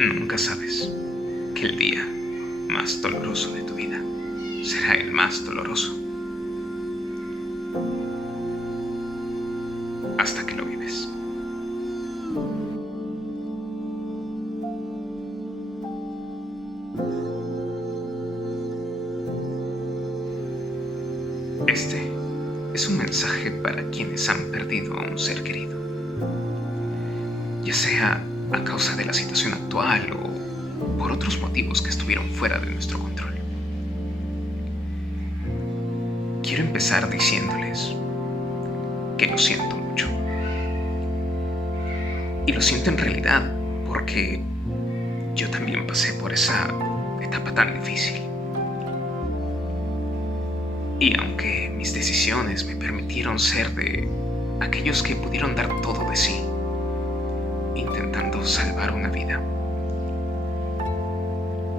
Nunca sabes que el día más doloroso de tu vida será el más doloroso hasta que lo vives. Este es un mensaje para quienes han perdido a un ser querido, ya sea a causa de la situación actual o por otros motivos que estuvieron fuera de nuestro control. Quiero empezar diciéndoles que lo siento mucho. Y lo siento en realidad porque yo también pasé por esa etapa tan difícil. Y aunque mis decisiones me permitieron ser de aquellos que pudieron dar todo de sí, intentando salvar una vida,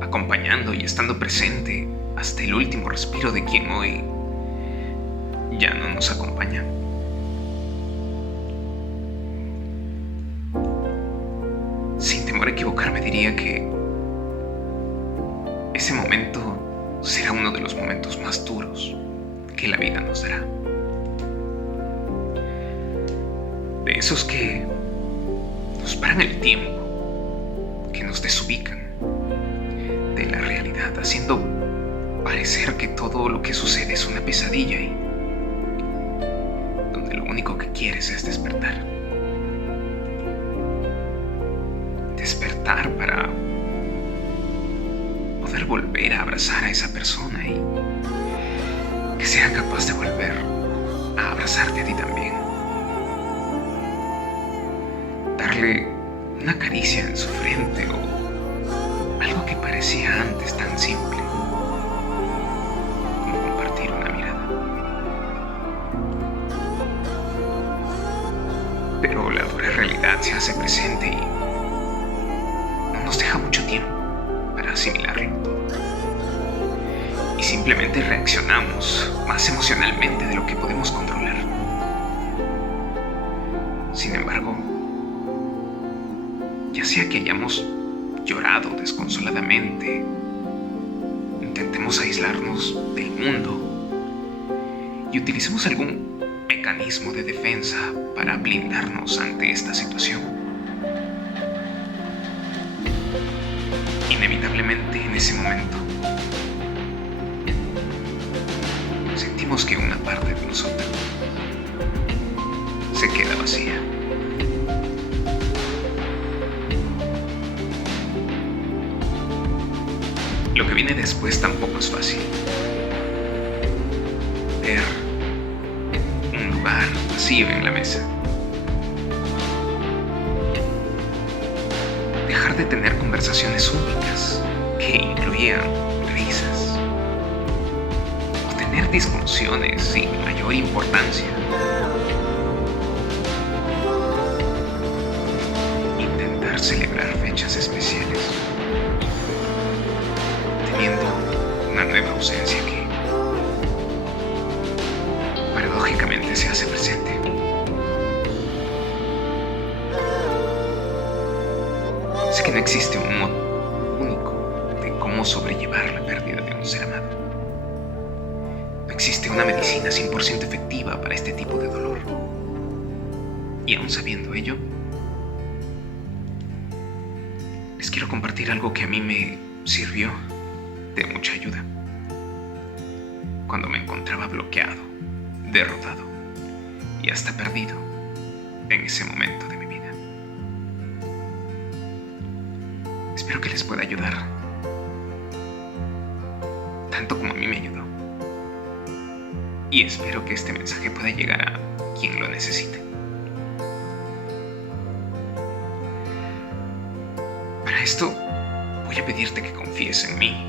acompañando y estando presente hasta el último respiro de quien hoy ya no nos acompaña. Sin temor a equivocarme, diría que ese momento será uno de los momentos más duros que la vida nos dará. De esos que nos paran el tiempo, que nos desubican de la realidad, haciendo parecer que todo lo que sucede es una pesadilla y donde lo único que quieres es despertar. Despertar para poder volver a abrazar a esa persona y que sea capaz de volver a abrazarte a ti también. Darle una caricia en su frente o algo que parecía antes tan simple como compartir una mirada. Pero la dura realidad se hace presente y no nos deja mucho tiempo para asimilarlo todo. Y simplemente reaccionamos más emocionalmente de lo que podemos controlar. Sin embargo, ya sea que hayamos llorado desconsoladamente, intentemos aislarnos del mundo y utilicemos algún mecanismo de defensa para blindarnos ante esta situación, inevitablemente en ese momento sentimos que una parte de nosotros se queda vacía. Lo que viene después tampoco es fácil. Ver un lugar vacío en la mesa. Dejar de tener conversaciones únicas que incluían risas. O tener discusiones sin mayor importancia. Intentar celebrar fechas especiales teniendo una nueva ausencia que paradójicamente se hace presente. Sé que no existe un modo único de cómo sobrellevar la pérdida de un ser amado. No existe una medicina 100% efectiva para este tipo de dolor. Y aún sabiendo ello, les quiero compartir algo que a mí me sirvió de mucha ayuda cuando me encontraba bloqueado, derrotado y hasta perdido en ese momento de mi vida. Espero que les pueda ayudar tanto como a mí me ayudó, y espero que este mensaje pueda llegar a quien lo necesite. Para esto voy a pedirte que confíes en mí.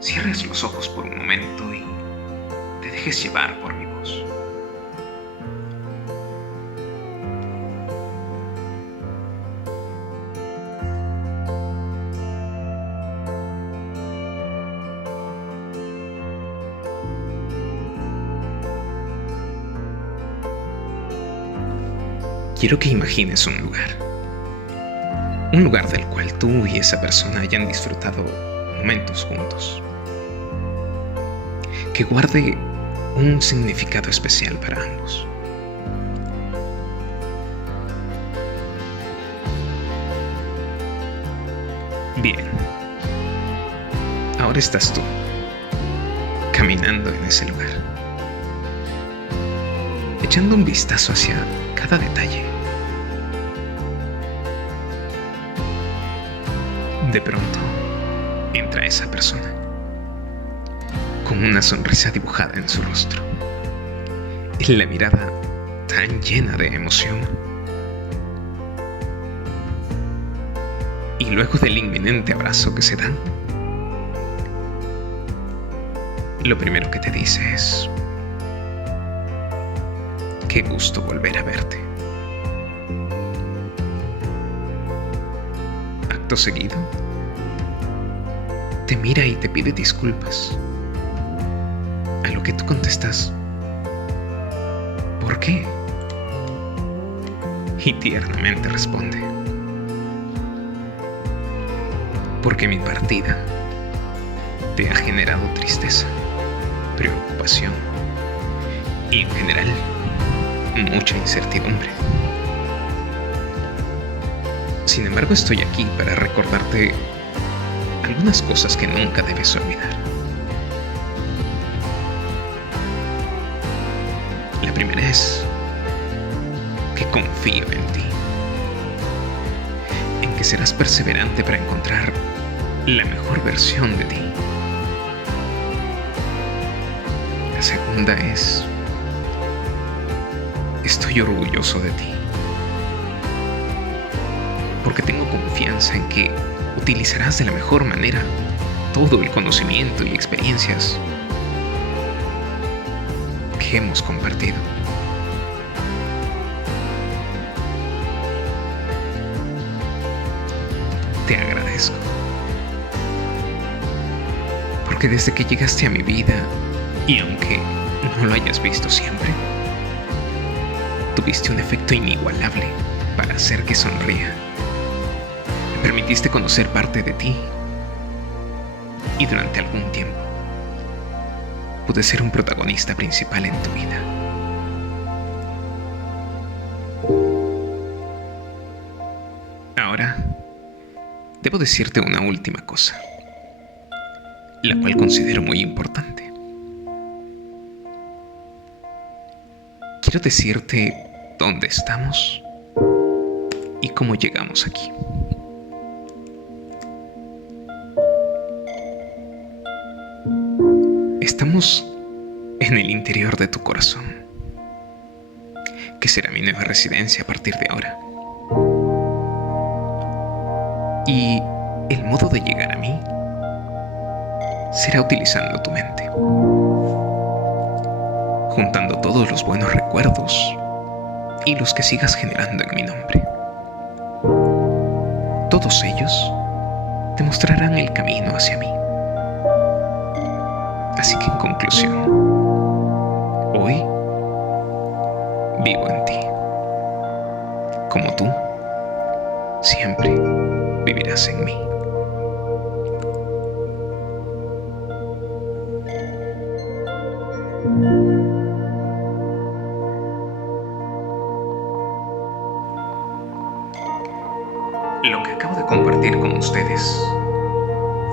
Cierres los ojos por un momento y te dejes llevar por mi voz. Quiero que imagines un lugar. Un lugar del cual tú y esa persona hayan disfrutado momentos juntos. Que guarde un significado especial para ambos. Bien. Ahora estás tú, caminando en ese lugar, echando un vistazo hacia cada detalle. De pronto, entra esa persona, con una sonrisa dibujada en su rostro, y la mirada tan llena de emoción. Y luego del inminente abrazo que se dan, lo primero que te dice es: qué gusto volver a verte. Acto seguido, te mira y te pide disculpas. A lo que tú contestas: ¿por qué? Y tiernamente responde: porque mi partida te ha generado tristeza, preocupación y en general mucha incertidumbre. Sin embargo, estoy aquí para recordarte algunas cosas que nunca debes olvidar. La primera es que confío en ti, en que serás perseverante para encontrar la mejor versión de ti. La segunda es: estoy orgulloso de ti, porque tengo confianza en que utilizarás de la mejor manera todo el conocimiento y experiencias que hemos compartido. Te agradezco, porque desde que llegaste a mi vida, y aunque no lo hayas visto siempre, tuviste un efecto inigualable para hacer que sonría. Me permitiste conocer parte de ti, y durante algún tiempo pude ser un protagonista principal en tu vida. Ahora, debo decirte una última cosa, la cual considero muy importante. Quiero decirte dónde estamos y cómo llegamos aquí. Estamos en el interior de tu corazón, que será mi nueva residencia a partir de ahora. Y el modo de llegar a mí será utilizando tu mente, juntando todos los buenos recuerdos y los que sigas generando en mi nombre. Todos ellos te mostrarán el camino hacia mí. Así que, en conclusión, hoy vivo en ti. Como tú, siempre vivirás en mí. Lo que acabo de compartir con ustedes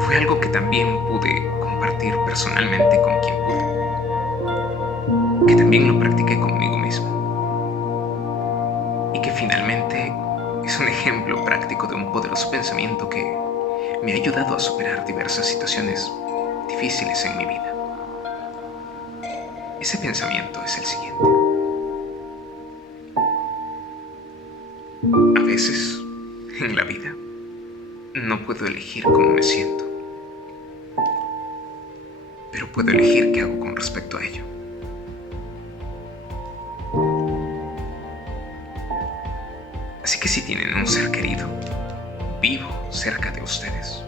fue algo que también pude compartir personalmente con quien pude, que también lo practiqué conmigo mismo, y que finalmente es un ejemplo práctico de un poderoso pensamiento que me ha ayudado a superar diversas situaciones difíciles en mi vida. Ese pensamiento es el siguiente: a veces en la vida no puedo elegir cómo me siento, pero puedo elegir qué hago con respecto a ello. Así que si tienen un ser querido vivo cerca de ustedes,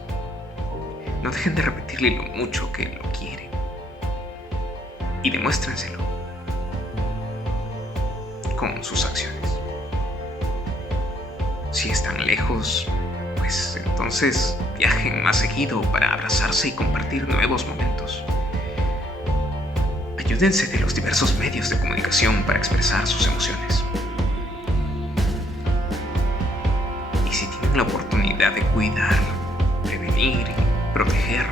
no dejen de repetirle lo mucho que lo quieren y demuéstrenselo con sus acciones. Si están lejos, pues entonces viajen más seguido para abrazarse y compartir nuevos momentos. Ayúdense de los diversos medios de comunicación para expresar sus emociones. Y si tienen la oportunidad de cuidar, prevenir y proteger,